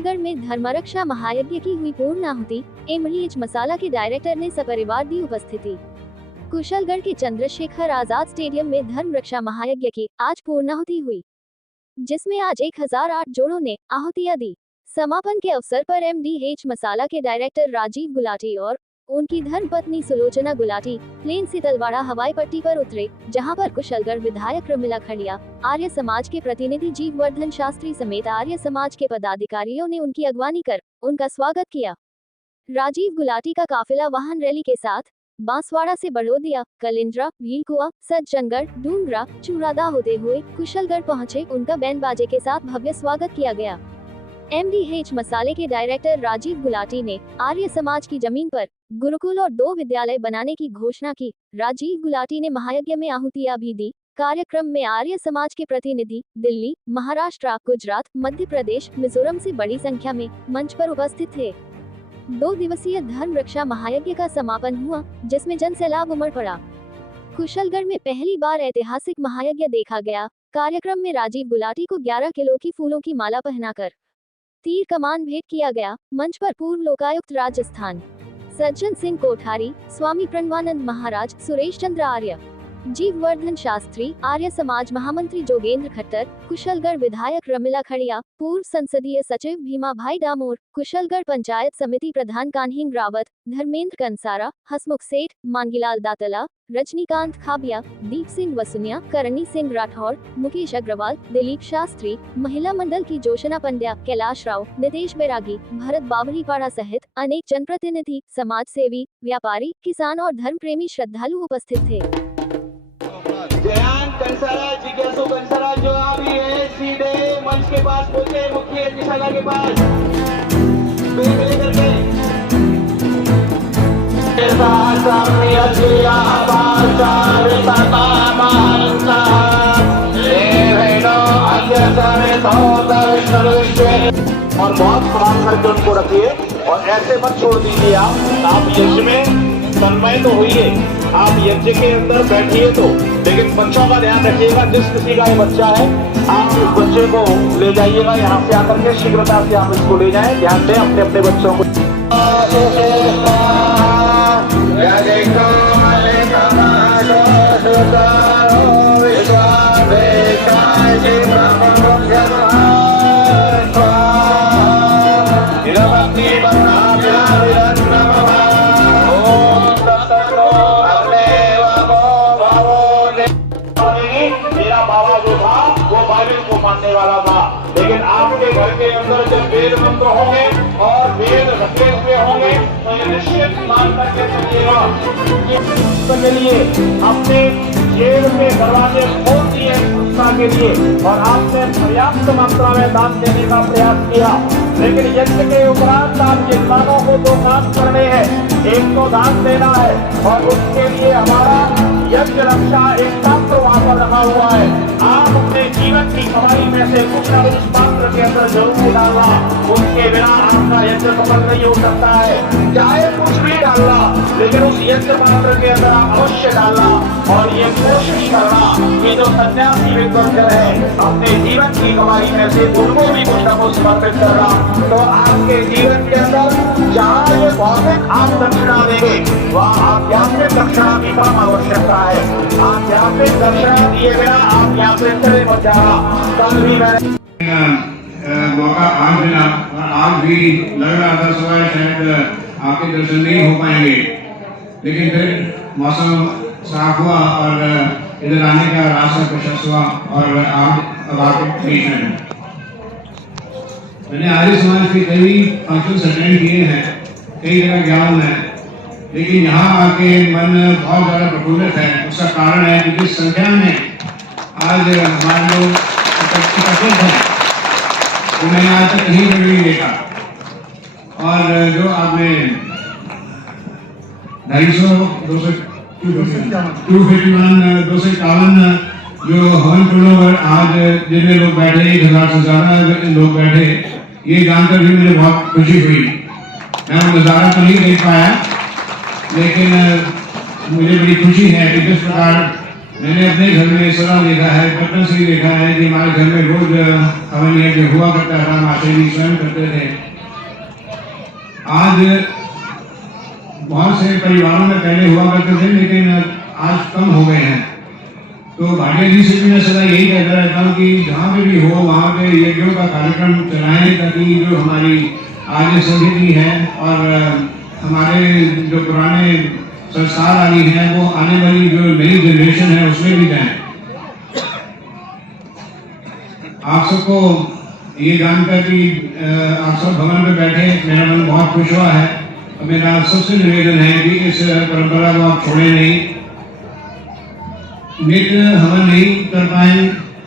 कुशलगढ़ में धर्मरक्षा महायज्ञ की हुई पूर्णाहुति। एमडीएच मसाला के डायरेक्टर ने सपरिवार दी उपस्थिति। कुशलगढ़ के चंद्रशेखर आजाद स्टेडियम में धर्म रक्षा महायज्ञ की आज पूर्णाहुति हुई, जिसमें आज 1008 जोड़ों ने आहुतियां दी। समापन के अवसर पर एमडीएच मसाला के डायरेक्टर राजीव गुलाटी और उनकी धर्मपत्नी सुलोचना गुलाटी प्लेन से तलवाड़ा हवाई पट्टी पर उतरे, जहां पर कुशलगढ़ विधायक रमिला खड़िया, आर्य समाज के प्रतिनिधि जीववर्धन शास्त्री समेत आर्य समाज के पदाधिकारियों ने उनकी अगवानी कर उनका स्वागत किया। राजीव गुलाटी का काफिला वाहन रैली के साथ बांसवाड़ा से बड़ौदिया, कलिंद्रा, भीलकुआ, सज्जनगढ़, डूंगरा, चूरादा होते हुए कुशलगढ़ पहुंचे। उनका बैंड बाजे के साथ भव्य स्वागत किया गया। एमडीएच मसाले के डायरेक्टर राजीव गुलाटी ने आर्य समाज की जमीन पर गुरुकुल और 2 विद्यालय बनाने की घोषणा की। राजीव गुलाटी ने महायज्ञ में आहुतियां भी दी। कार्यक्रम में आर्य समाज के प्रतिनिधि दिल्ली, महाराष्ट्र, गुजरात, मध्य प्रदेश, मिजोरम से बड़ी संख्या में मंच पर उपस्थित थे। 2 दिवसीय धर्म रक्षा महायज्ञ का समापन हुआ, जिसमें जनसैलाब उमड़ पड़ा। कुशलगढ़ में पहली बार ऐतिहासिक महायज्ञ देखा गया। कार्यक्रम में राजीव गुलाटी को 11 किलो की फूलों की माला पहनाकर तीर कमान भेंट किया गया। मंच पर पूर्व लोकायुक्त राजस्थान सज्जन सिंह कोठारी, स्वामी प्रणवानंद महाराज, सुरेश चंद्र आर्य, जीववर्धन शास्त्री, आर्य समाज महामंत्री जोगेंद्र खट्टर, कुशलगढ़ विधायक रमिला खड़िया, पूर्व संसदीय सचिव भीमा भाई डामोर, कुशलगढ़ पंचायत समिति प्रधान कान्हिंग रावत, धर्मेंद्र कंसारा, हसमुख सेठ, मांगीलाल दातला, रजनीकांत खाबिया, दीप सिंह वसुनिया, करणी सिंह राठौर, मुकेश अग्रवाल, दिलीप शास्त्री, महिला मंडल की जोशना पंड्या, कैलाश राव, नितेश बैरागी, भरत बावड़ीपाड़ा सहित अनेक जनप्रतिनिधि, समाज सेवी, व्यापारी, किसान और धर्म प्रेमी श्रद्धालु उपस्थित थे। जयंत कंसारा, जिज्ञासु कंसारा जो अभी है सीधे मंच के पास पहुंचे, मुख्य निशाला के पास लेकर के और बहुत प्रणाम करके उनको रखिए और ऐसे मत छोड़ दीजिए। आप यज्ञ में तन्मय तो होइए, आप यज्ञ के अंदर बैठिए तो, लेकिन बच्चों का ध्यान रखिएगा। जिस किसी का ये बच्चा है, आप इस बच्चे को ले जाइएगा यहाँ से आकर के, शीघ्रता से आप इसको ले जाएं। ध्यान दें अपने अपने बच्चों को। मेरा बाबा जो था वो बाइबल को मानने वाला था, लेकिन आपके घर के अंदर जब वेद मंत्र होंगे और वेद रखे हुए होंगे तो ये निश्चित मान करके चलिएगा। के लिए अपने जेब में दरवाजे खोल दिए संस्था के लिए और आपने पर्याप्त मात्रा में दान देने का प्रयास किया, लेकिन यज्ञ के उपरांत आप इंसानों को 2 काम करने हैं। एक तो दान देना है और उसके लिए हमारा यज्ञ रक्षा एक पात्र वहां पर रखा हुआ है। आप अपने जीवन की कमाई में से कुछ न कुछ पात्र के अंदर जरूर डालना, उसके बिना आपका यज्ञ सफल नहीं हो सकता है। चाहे कुछ भी डालना, लेकिन उस यज्ञ पात्र के अंदर आप अवश्य डालना और ये कोशिश करना कि जो सन्यासी विद्वान है अपने जीवन की कमाई में से उनको भी कुछ न कुछ समर्पित करना। तो आपके जीवन के अंदर जहाँ ये भौतिक आप दक्षिणा देंगे, वह आध्यात्मिक दक्षिणा की कम आवश्यकता है। आध्यात्मिक दक्षिणा दिए बिना आप यहाँ से चले मत जाना। कल भी मैंने मौका आज मिला और आज भी लग रहा था सुबह शायद आपके दर्शन नहीं हो पाएंगे, लेकिन फिर मौसम साफ हुआ और इधर आने का रास्ता प्रशस्त हुआ और अब आपके बीच में मैंने आर्य समाज के कई फंक्शन अटेंड किए हैं, कई जगह गया हूँ मैं, लेकिन यहाँ आके मन बहुत ज़्यादा प्रफुल्लित है। उसका कारण है कि जिस संख्या में आज हमारे लोग उपस्थित हैं वो मैंने आज तक कहीं भी नहीं देखा। और जो आपने 251 जो हवन कुंडों पर आज जितने लोग बैठे, 1000 से ज्यादा लोग बैठे, ये जानकर भी मुझे बहुत खुशी हुई। मैं वो नज़ारा तो नहीं देख पाया, लेकिन मुझे बड़ी खुशी है कि जिस प्रकार मैंने अपने घर में इस तरह देखा है, बचपन से ही देखा है कि हमारे घर में रोज हवन यज्ञ हुआ करता था, माता जी स्वयं करते थे। आज बहुत से परिवारों में पहले हुआ करते थे, लेकिन आज कम हो गए हैं। तो भाटिया जी से भी मैं सदा यही कहता रहता हूँ कि जहाँ पे भी हो वहाँ पे यज्ञों का कार्यक्रम चलाएं, ताकि जो हमारी आज संस्कृति है और हमारे जो पुराने संस्कार आदि हैं वो आने वाली जो नई जनरेशन है उसमें भी जाएं। आप सबको ये जानकर कि आप सब भवन में बैठे, मेरा मन बहुत खुश हुआ है। मेरा सबसे निवेदन है कि इस परंपरा को आप छोड़े नहीं। नित्य हवन नहीं कर पाए,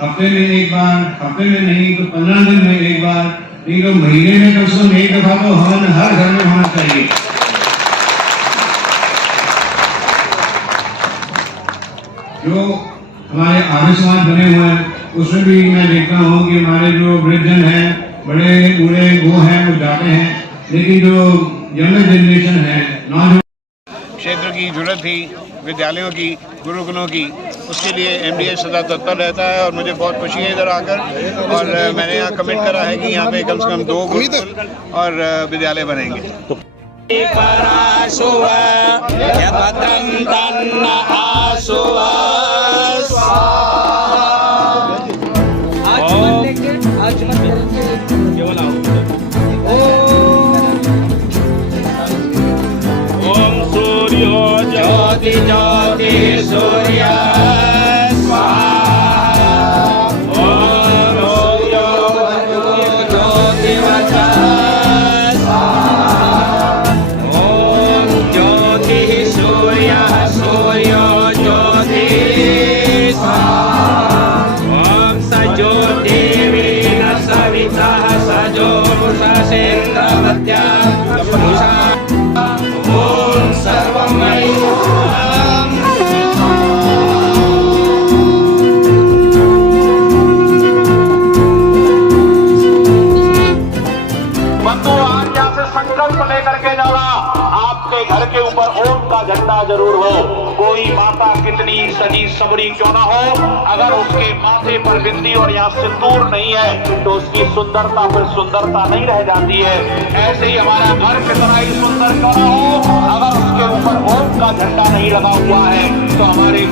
हफ्ते में एक बार, हफ्ते में नहीं तो 15 दिन में एक बार, नहीं तो महीने में कम से कम एक दफा तो हवन हर घर में होना चाहिए। जो हमारे आर्य समाज बने हुए हैं उसमें भी मैं देखता हूँ कि हमारे जो वृद्धजन हैं, बड़े बूढ़े वो हैं, वो जाते हैं, लेकिन जो यंगर जनरेशन है, नौजवान क्षेत्र की जरूरत थी, विद्यालयों की, गुरुकुलों की, उसके लिए एमडीए सदा तत्पर रहता है। और मुझे बहुत खुशी है इधर आकर, और मैंने यहाँ कमिट करा है कि यहाँ पे कम से कम 2 गुरुकुल और विद्यालय बनेंगे। ओम सूर्यो ज्योति ज्योति सूर्य स्वाहा। ओम सूर्यो ज्योतिवत् स्वाहा। ओम ज्योति सूर्य सूर्यो ज्योति स्वाहा। ओम स ज्योतिर्वेद सविता सजोषा सेन्द्रवत्या ओम सर्वमय बंधु, आज यहाँ से संकल्प लेकर के जाना, आपके घर के ऊपर ओम का झंडा जरूर हो। कोई माता कितनी सजी सबरी क्यों ना हो, अगर उसके माथे पर बिंदी और यहाँ सिंदूर नहीं है तो उसकी सुंदरता फिर सुंदरता नहीं रह जाती है। ऐसे ही हमारा घर कितना ही सुंदर क्यों ना हो, अगर उसके ऊपर ओम का झंडा नहीं लगा हुआ है तो हमारे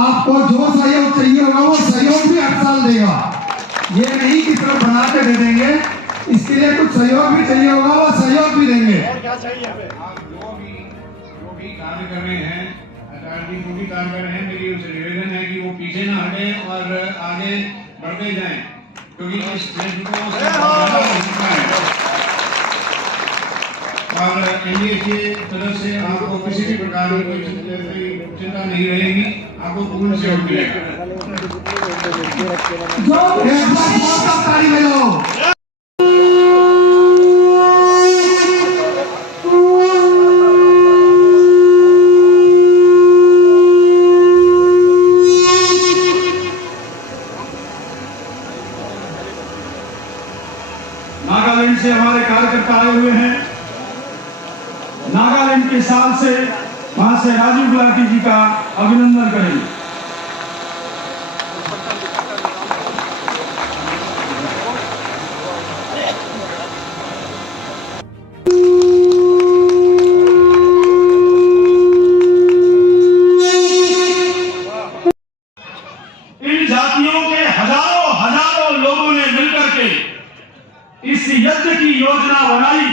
आपको जो सहयोग चाहिए होगा वो सहयोग भी 8 साल देगा। ये नहीं कि सिर्फ बना के दे देंगे, इसके लिए कुछ सहयोग भी चाहिए होगा, वो सहयोग भी देंगे। क्या चाहिए आप जो भी कार्य कर रहे हैं, आचार्य जी जो भी कार्य कर रहे हैं, मेरी उनसे निवेदन है कि वो पीछे ना हटे और आगे बढ़ते जाएं, क्योंकि इस क्षेत्र को और एनडीए की तरफ से आपको किसी भी प्रकार की कोई चिंता नहीं रहेगी, आपको पूर्ण सहयोग मिलेगा। नागालैंड से हमारे कार्यकर्ता आए हुए हैं। नागालैंड के साल से वहां से राजीव गुलाटी जी का अभिनंदन करेंगे। इस यज्ञ की योजना बनाई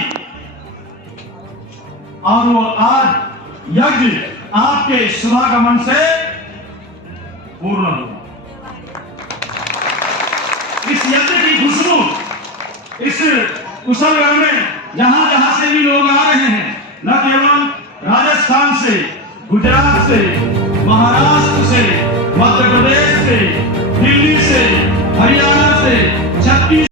और वो आज यज्ञ आपके शुभागमन से पूर्ण हुआ। इस यज्ञ की खुशबू इस कुशलगढ़ में जहां जहां से भी लोग आ रहे हैं, न केवल राजस्थान से, गुजरात से, महाराष्ट्र से, मध्य प्रदेश से, दिल्ली से, हरियाणा से, छत्तीसगढ़